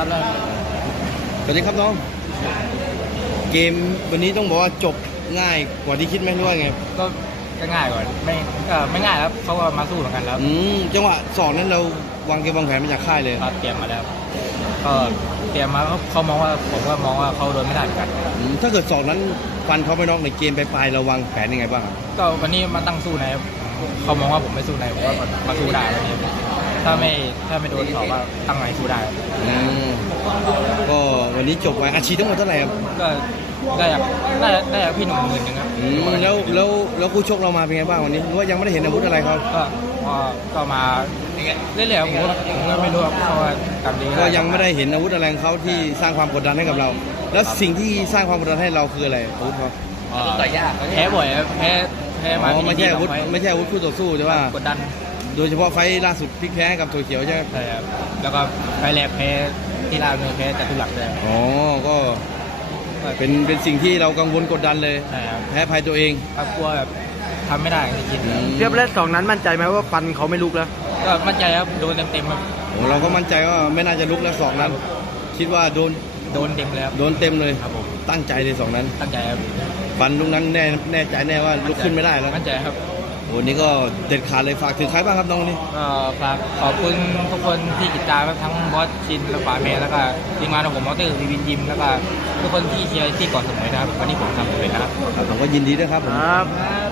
รับแล้วสวัสดีครับน้อง เกมวันนี้ต้องบอกว่าจบง่ายกว่าที่คิดไหมหรือว่าไงก็ก็ง่ายกว่าไม่ก็ไม่ง่ายครับเขาก็มาสู้เหมือนกันแล้วอืมจังหวะสองนั้นเราวางเกมวางแผนมาจากค่ายเลยเราเตรียมมาแล้ว ก็เตรียมมาเขาเขามองว่าผมก็มองว่าเขาโดนไม่ได้เหมือนกัน อืมถ้าเกิดสองนั้นฟันเขาไปนอกในเกมไปลายๆเราวางแผนยังไงบ้างครับก็วันนี้มาตั้งสู้ในครับเขามองว่าผมไม่สู้ในผมก็มาสู้ได้วันนี้ ถ้าไม่ถ้าไม่โดนสอบว่าตั้งไหนสู้ได้ อืมก็วันนี้จบไว้อาชีพทั้งหมดเท่าไหร่ครับก็ได้จากได้ได้จากพี่หนุ่มหมื่นหนึ่งครับอืมแล้วแล้วแล้วคู่ชกเรามาเป็นไงบ้างวันนี้หรือว่ายังไม่ได้เห็นอาวุธอะไรเขาก็ก็ก็มาเรื่อยๆผมก็ผมก็ไม่รู้ครับเพราะว่าตามดีก็ยังไม่ได้เห็นอาวุธอะไรของเขาที่สร้างความกดดันให้กับเรา แล้วสิ่งที่สร้างความกดดันให้เราคืออะไรอาวุธเขาต่อยยากแพ้บ่อยครับแพ้แพ้มาอ๋อที่ไม่ใช่อาวุธสงฟล์ไม่ใช่อาวุธคู่ต่อสู้แต่ว่า กดดัน โดยเฉพาะไฟล์ล่าสุดพลิกแพ้กับตัวเขียวใช่ไหมใช่ครับแล้วก็ไปแรกแพ้ที่ลาวเนี่ยแพ้แต่ตุหลักเลยอ๋อก็เป็นเป็นสิ่งที่เรากังวลกดดันเลย ใช่ครับแพ้ภัยตัวเองก็กลัวแบบทำไม่ได้จริงอืมเทียบแรกสองนั้นมั่นใจไหมว่าฟันเขาไม่ลุกแล้วๆก็มั่นใจครับโดนเต็มๆครับโอ้เราก็มั่นใจว่าไม่น่าจะลุกแล้วสองนั้น คิดว่าโดนโดนเต็มเลยครับโดนเต็มเลย ครับผมตั้งใจเลยสองนั้น ตั้งใจครับฟันลูกนั้นแน่แน่ใจแน่ว่าลุกขึ้นไม่ได้แล้ว มั่นใจครับ วันนี้ก็เด็ดขาดเลยฝากถึงใครบ้างครับน้องวันนี้ก็ฝากขอบคุณทุกคนที่ติดตามครับทั้งบอสชินและป๋าเมย์แล้วก็ทีมงานของผมมอเตอร์วีวินยิมแล้วก็ทุกคนที่เชียร์ที่ก่อนเสมอนะครับวันนี้ผมทำสำเร็จนะครับครับผมก็ยินดีด้วยครับผมครับครับ